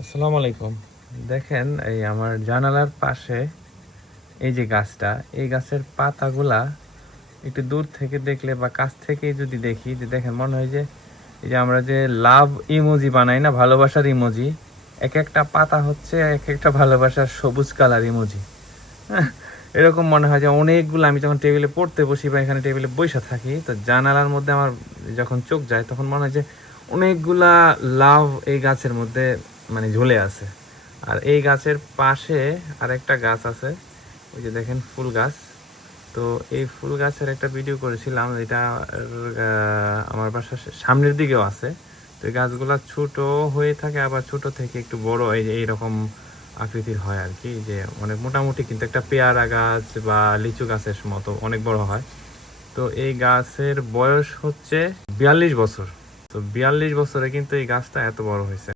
আসসালামু আলাইকুম। দেখেন এই আমার জানালার পাশে এই যে গাছটা, এই গাছের পাতাগুলা একটু দূর থেকে দেখলে বা কাছ থেকে যদি দেখি, যে দেখেন মনে হয় যে এই যে আমরা যে লাভ ইমোজি বানাই না, ভালোবাসার ইমোজি এক একটা পাতা হচ্ছে এক একটা ভালোবাসার সবুজ কালার ইমোজি। এরকম মনে হয় যে অনেকগুলো আমি যখন টেবিলে পড়তে বসি বা এখানে টেবিলে বসে থাকি, তো জানালার মধ্যে আমার যখন চোখ যায়, তখন মনে হয় যে অনেকগুলা লাভ এই গাছের মধ্যে মানে ঝুলে আছে। আর এই গাছের পাশে আরেকটা গাছ আছে। ওই যে দেখেন ফুল গাছ। তো এই ফুল গাছের একটা ভিডিও করেছিলাম। এটা আমার বাসার সামনের দিকেও আছে। তো এই গাছগুলা ছোট হয়ে থাকে, আবার ছোট থেকে একটু বড়। এই যে এইরকম আকৃতির হয় আর কি। যে অনেক মোটামুটি কিন্তু একটা পেয়ারা গাছ বা লিচু গাছের মতো অনেক বড় হয়। তো এই গাছের বয়স হচ্ছে বিয়াল্লিশ বছর। তো বিয়াল্লিশ বছরে কিন্তু এই গাছটা এত বড় হয়েছে।